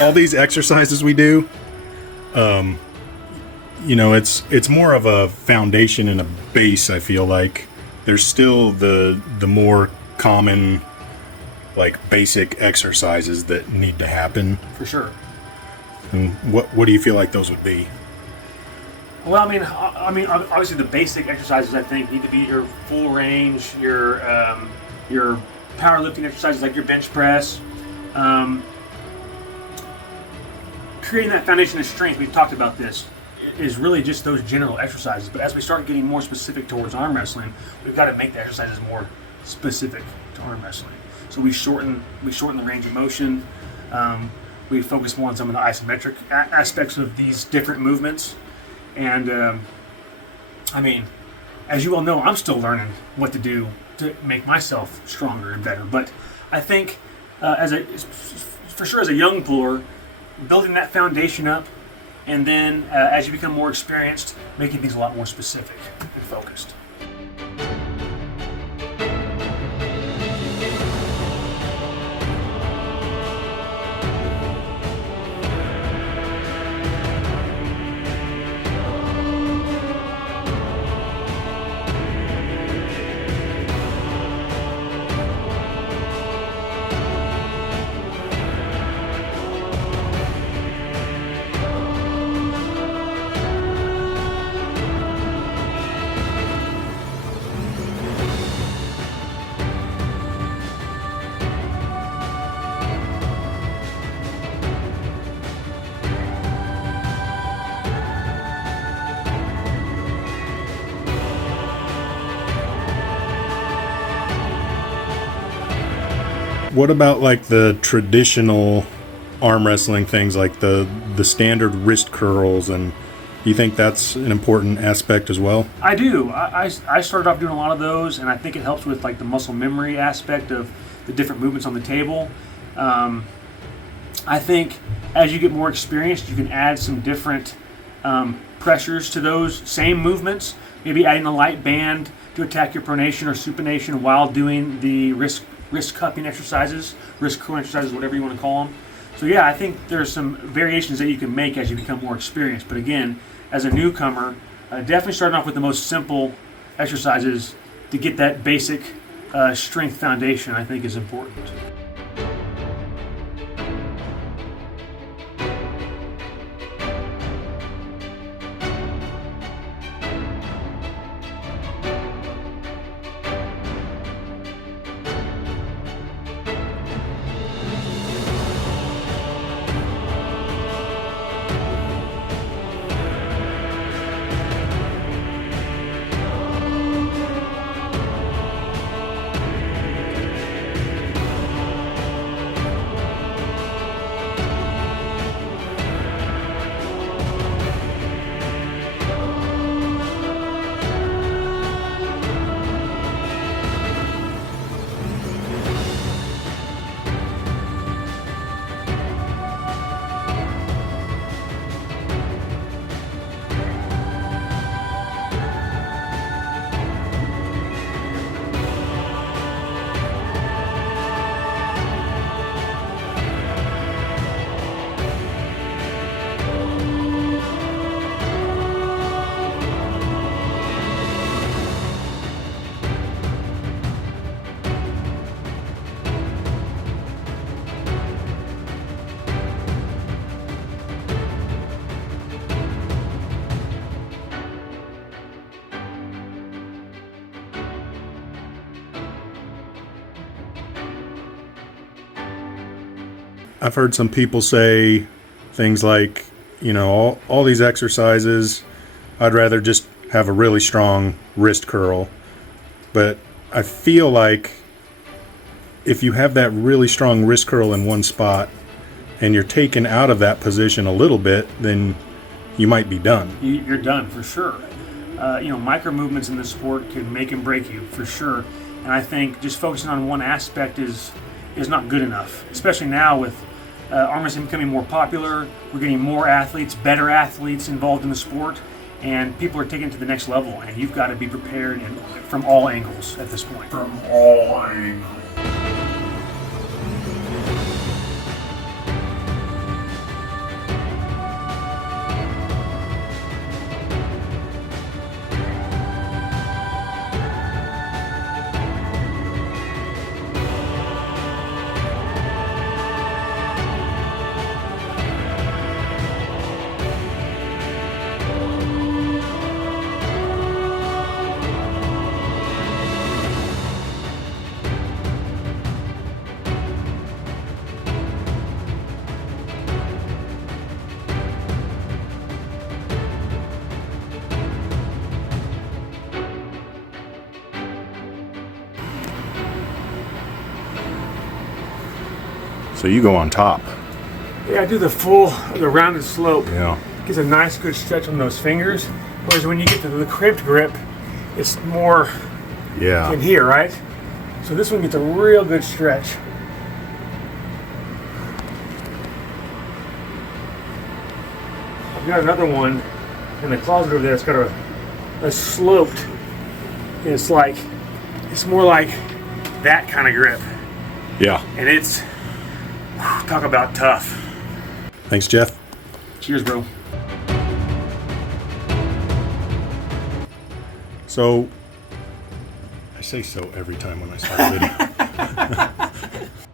all these exercises we do, it's more of a foundation and a base. I feel like there's still the more common, like, basic exercises that need to happen. For sure. And what do you feel like those would be? Well, I mean, obviously the basic exercises, I think, need to be your full range, your powerlifting exercises like your bench press, creating that foundation of strength. We've talked about this, is really just those general exercises. But as we start getting more specific towards arm wrestling, we've got to make the exercises more specific to arm wrestling. So we shorten the range of motion. We focus more on some of the isometric aspects of these different movements. And I mean, as you all know, I'm still learning what to do to make myself stronger and better. But I think, for sure, as a young puller, building that foundation up, and then as you become more experienced, making things a lot more specific and focused. What about, like, the traditional arm wrestling things, like the standard wrist curls, and you think that's an important aspect as well? I do. I started off doing a lot of those, and I think it helps with, like, the muscle memory aspect of the different movements on the table. I think as you get more experienced, you can add some different pressures to those same movements. Maybe adding a light band to attack your pronation or supination while doing the wrist cupping exercises, wrist curl exercises, whatever you want to call them. So yeah, I think there's some variations that you can make as you become more experienced. But again, as a newcomer, definitely starting off with the most simple exercises to get that basic strength foundation, I think, is important. I've heard some people say things like, all these exercises, I'd rather just have a really strong wrist curl. But I feel like if you have that really strong wrist curl in one spot and you're taken out of that position a little bit, then you might be done. You're done for sure. Micro movements in this sport can make and break you for sure. And I think just focusing on one aspect is not good enough, especially now with arm wrestling becoming more popular. We're getting more athletes, better athletes involved in the sport, and people are taking it to the next level, and you've got to be prepared from all angles at this point. From all angles. So you go on top. Yeah, I do the rounded slope. Yeah. Gives a nice good stretch on those fingers. Whereas when you get to the crimped grip, it's more Yeah. in here, right? So this one gets a real good stretch. I've got another one in the closet over there. It's got a sloped. It's more like that kind of grip. Yeah. And it's, talk about tough. Thanks, Jeff. Cheers, bro. So, I say so every time when I start a video.